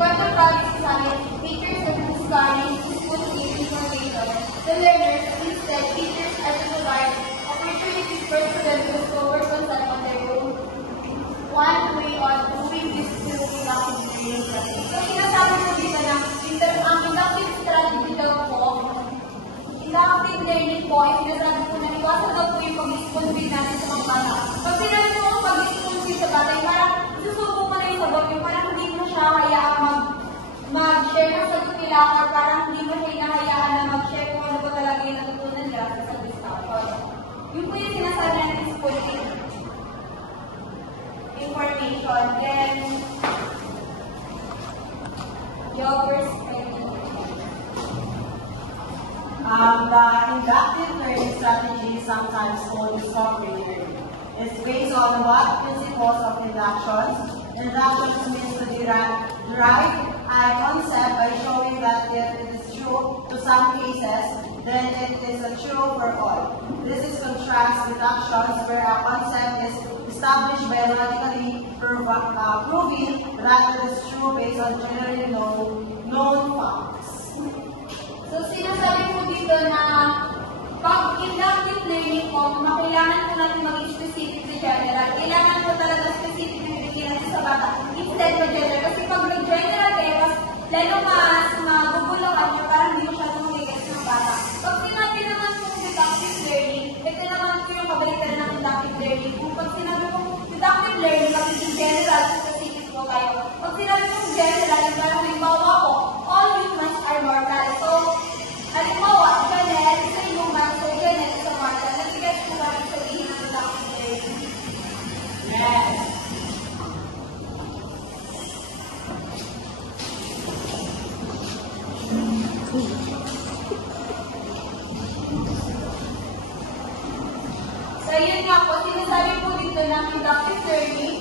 Kwento project sa amin, teachers are discouraged to school information. The learners, instead, teachers are to provide opportunities for students to discover concept on their own. One way on moving this to inductive learning. So, sinasabi ko dito na ang inductive strategy daw po, inductive learning po, ay sinasabi ko na iwasan daw po yung pag-spoon feed natin sa mga bata. Pag sinabi mo kung pag-spoon feed sa bata, parang susubo mo na yung sagot, yung parang hindi mo siya hayaan mag-share ng sagot nila or parang hindi mo siya hinahayaan na mag-share kung ano ba talaga yung natutunan nila sa sagot discussion. Yun po yung sinasabi natin spoon feed information. Then, your perspective. The inductive learning strategy, sometimes called discovery learning, is based on what principles of inductions. Inductions means to derive a concept by showing that if it is true to some cases, then it is true for all. This is contrast deductions, where a concept is established by logically proving that it is true based on generally known facts. So, sinasabi ko dito na pag inductive learning po, kailangan po natin maging specific to general. Kailangan po talaga specific na bigyan natin sa bata. Instead of general. Kasi pag mag-general kayo, lalo mas maguguluhan nyo, parang hindi masyadong magigets ng bata. Pag sinabi naman po deductive learning, ito naman po yung kabalikan ng inductive learning. Kung pag sinabi po deductive learning, magiging general, specific po kayo. Pag sinabi po general, yung parang halimbawa po, all humans are mortal. So, halimbawa, general, isa yung man, so general, isa mortal. Nagigets po kami sabihin ng deductive learning. Yes. So, yun nga po, sinasabi po dito ng inductive learning.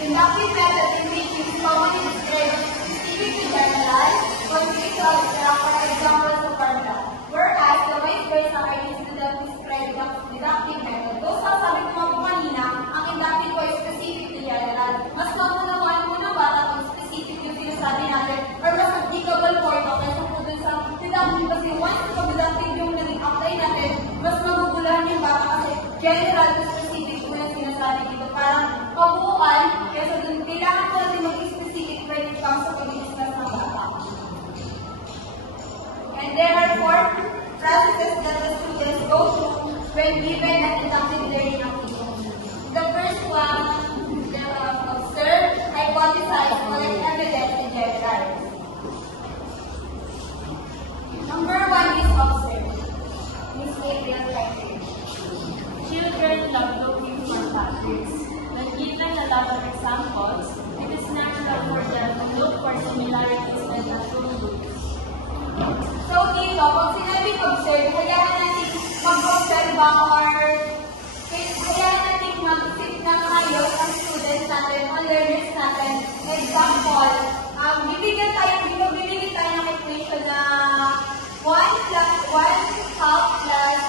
Inductive method in which is commonly described specific to general, conceptual, for example, sa formula. Whereas, the vice versa are used to describe the deductive method. Those ang sabi ko po kanina, ang inductive po is specific to general. Mas maunawaan mo na bata kung specific yung sinasabi natin, or mas applicable po ito kaysa po dun sa deductive. Kasi once ito deductive yung naging apply natin, mas magugulahan yung bata kasi general to specific po yung sinasabi dito. Parang kabuuan, kaya dun kailangan po natin maging specific when it comes sa pag-discuss ng bata. And there are 4 processes that the students go through when given an inductive learning activity. The first one, observe, hypothesize, collect evidence, and generalize. Number 1 is observe. Miss April Patrick. Children love looking for patterns. When given a lot of examples, it is natural for them to look for similarities and attributes. So, dito, pag sinabi observe, hayaan natin mag-observe or hayaan natin mag-sit na maayos ang students natin, ang learners natin. Example, bibigyan tayo ng equation na 1 plus 1/2 plus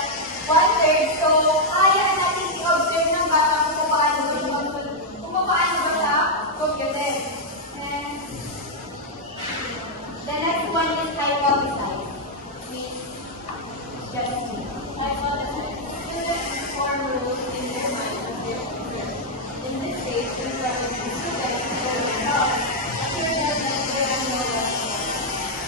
1/3. So, hayaan natin i-observe ng bata kung paano ba siya computed. And the next one is hypothesize. Hypothesize. Students form rules in their mind of their observe. In this case, we recommend students to learn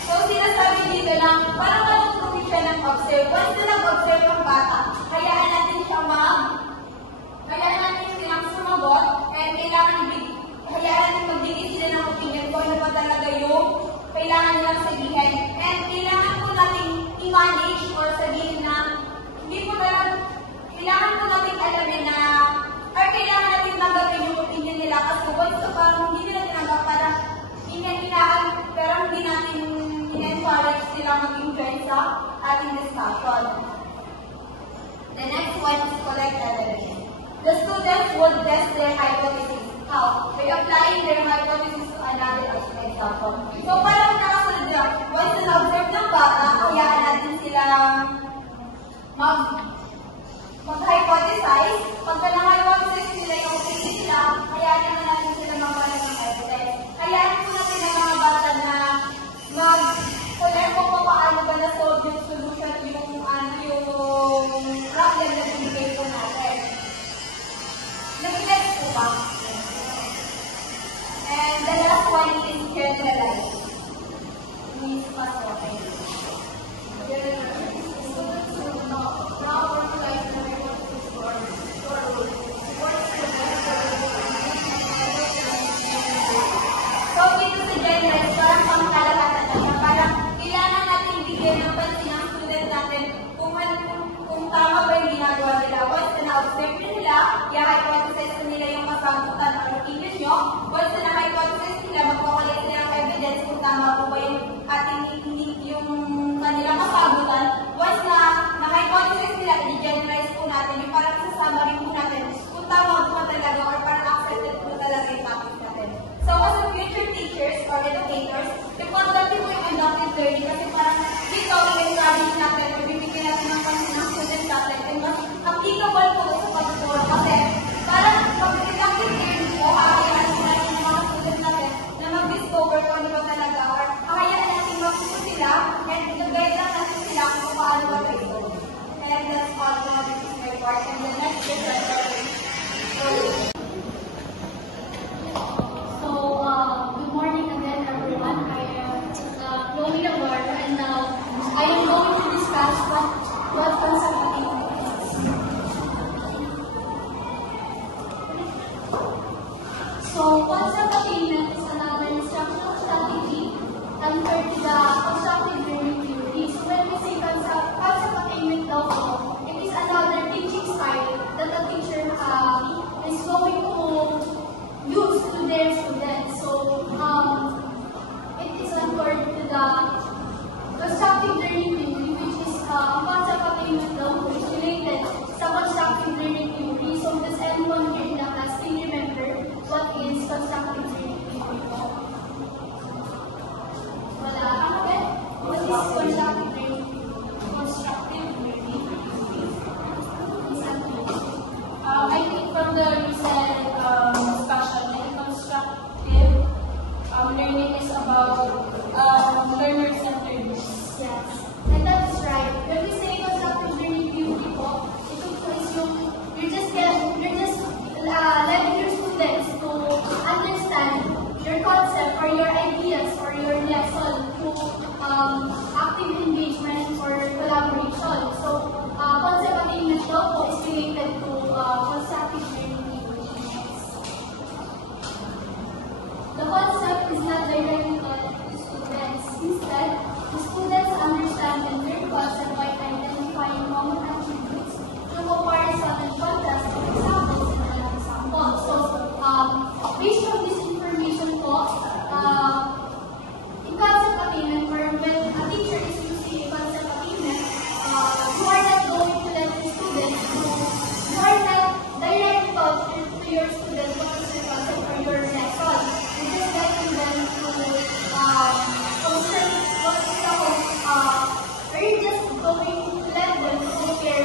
So, sinasabi dito lang, parang matutupin siya ng observe. Once na nag-observe ang bata, hayaan natin silang sumagot, and hayaan natin magbigay sila ng opinion kung ano pa talaga yung kailangan nilang sabihin. And kailangan po natin i-manage or sabihin na kailangan po natin alamin na or kailangan natin tanggapin yung opinion nila kasi once na parang hindi nila tinanggap, parang pero hindi natin in-encourage sila mag-join sa ating discussion. The next one is collect evidence. The students would test their hypothesis. How? By applying their hypothesis to another example. So, parang nakasunod lang. Once na na-observe ng bata, hayaan natin silang mag-hypothesize. Pagka na-hypothesize sila yung opinion nila, hayaan naman natin sila magkaroon ng evidence. Hayaan po natin Nag-gets po ba? And the last one is generalize. Means pasokin. So, dito sa generalize, parang pangkalahatan na siya. Parang kailangan natin bigyan ng pansin ang student natin kung tama ba yung ginagawa nila. Once na na-observe nila, i-hypothesize nila yung masagutan ng opinion nyo. Once na na-hypothesize nila, magpakalate nila ng evidence kung tama po ba yung yung kanilang masagutan. Once na na-hypothesize nila, i-generalize po natin. Yung parang sasama po natin kung tama po talaga or parang accepted po talaga yung topic natin. So, as a future teachers or educators, importante po yung adaptive learning kasi parang dito, i-encourage natin o bibigyan natin ng pansin ng students natin and mas applicable po sa pagtuturo kasi parang pag-adaptive learning po, kakayaan po natin yung mga students natin na mag-discover kung ano ba talaga or kakayaan natin mag-issue sila and i-guide lang natin sila kung paano ba ito. And that's all for my part. And the next is good morning again, everyone. I am Chloe Navarro, and now I am going to discuss what concepting is. So, concept attainment is another instructional strategy under the constructive learning theory. So, when we say concept attainment also, it is another teaching style that the teacher is going to use to their students. So, it is according to the constructive learning theory, which is a concept attainment law, which is related sa constructive learning theory. So, does anyone here in the class still remember what is constructive learning theory? Wala. Okay. What is constructive learning theory? Constructive learning theory. Exactly. I think from the recent discussion, constructive learning is about learner-centeredness. Yes, and that's right. When we say constructive learning theory po, ito po is you're just letting your students to understand your concept or your ideas or your lesson through active engagement or collaboration. So, concept attainment law po is related to constructive learning theory. The concept is not directly taught to students. Instead, the students understand and learn concept by identifying common attributes through comparison and contrast of examples and non-examples. So, based on this information po, in concept attainment, or when a teacher is using concept attainment, you are not going to let your students know, you are not directly taught to your students what is your concept or your lesson. You're just letting them to observe what is the or you're just going to let them to compare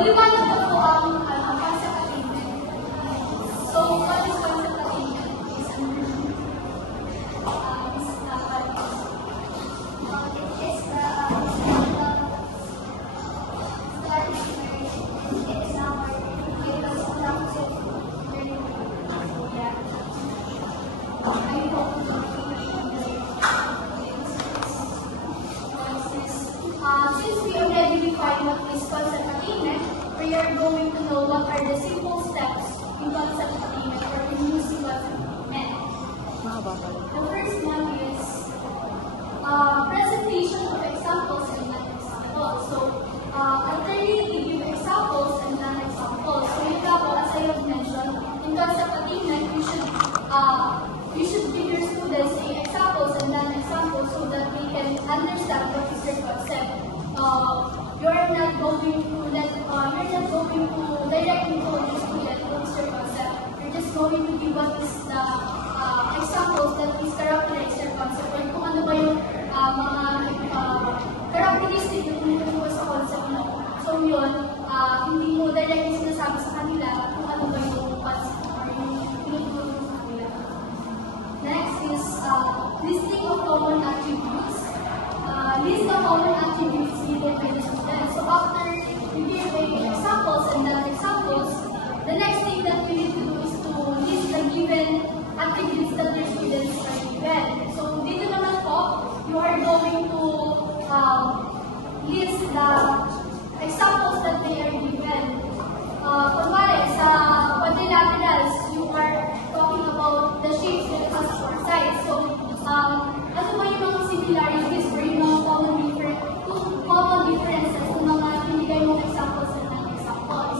Maliwanag na po ang concept attainment. So, what is concept attainment? Since we already defined what is concept attainment, we are going to know what are the simple steps in concept attainment or in using concept attainment. The first one is presentation of examples and non-examples. So, alternately give examples and non-examples. So, yun nga po, as I have mentioned, in concept attainment, you should give your students the examples and non-examples so that they can understand what is their concept. You're not going to directly tell the student what is your concept. You're just going to give what is the examples that is characterize their concept. Or kung ano ba yung mga characteristic na tinuturo sa concept mo. So yun, hindi mo directly sinasabi sa kanila kung ano ba yung concept or yung tinuturo sa kanila. Next is listing of common attributes. List the common attributes given by the student. So after you give examples and non-examples, the next thing that you need to do is to list the given attributes that your students are given. So dito naman po, you are going to list the examples that they are given. Kunwari, sa quadrilaterals, you are talking about the shapes that has four sides. So, ano ba yung mga similarities or yung mga common differences ng mga pinigay mong examples and non-examples?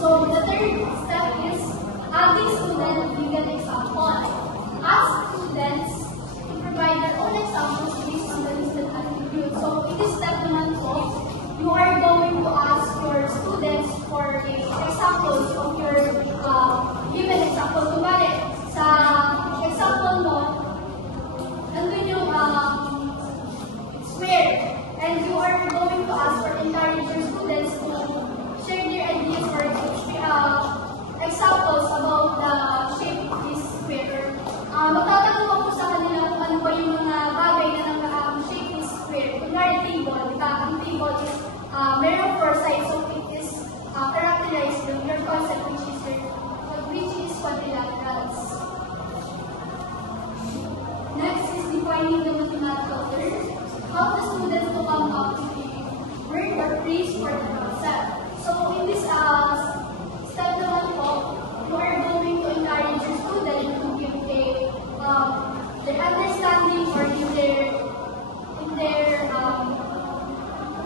So, the third step is adding student-given examples. Ask students to provide their own examples based on the listed attributes. So, in this step naman po, you are going to ask your students for examples of your given example. Kunwari, sa example mo, nandun yung square, and you are going to ask or encourage your students to share their ideas or examples about the shape of this square. Magtatanong ako sa kanila kung ano ba yung mga bagay na shape this square. Kunwari table, diba? Ang table is meron four sides, so it is characterized with your concept which is quadrilaterals. Next is defining the mathematical terms. How the students to come up with a word or phrase for the concept. So in this step naman po, you are going to encourage your student to give their understanding or in their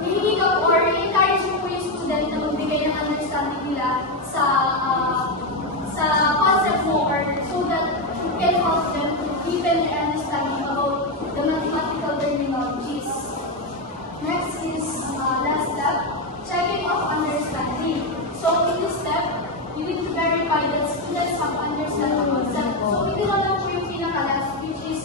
hihingi ka or encourage mo po yung student na magbigay ng understanding nila sa concept mo or so that you can help them to deepen their understanding about the mathematical terminologies. Next is last step, checking of understanding. So in this step, you need to verify that students have understand the concept. So ito na lang po yung pinaka-last, which is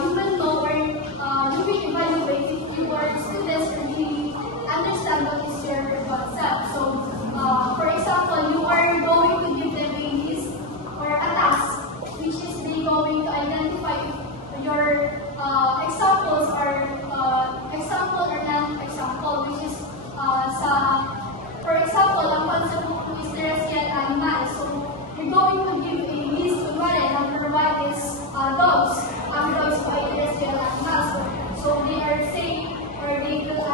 you will know or you will evaluate if your students really understand what is your concept. So for example, you are going to give them a list or a task, which is they going to identify your examples or example or non-example, which is for example, ang concept mo is terrestrial animals. So you're going to give a list. Kunwari, number one is dogs. Ang dogs po ay terrestrial animals. So they are saying, or they will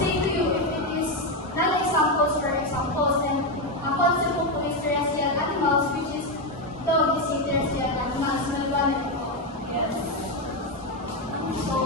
say to you if it is non-examples or examples. And ang concept mo po is terrestrial animals, which is dog is a terrestrial animals. Maliwanag ito. Yes. So,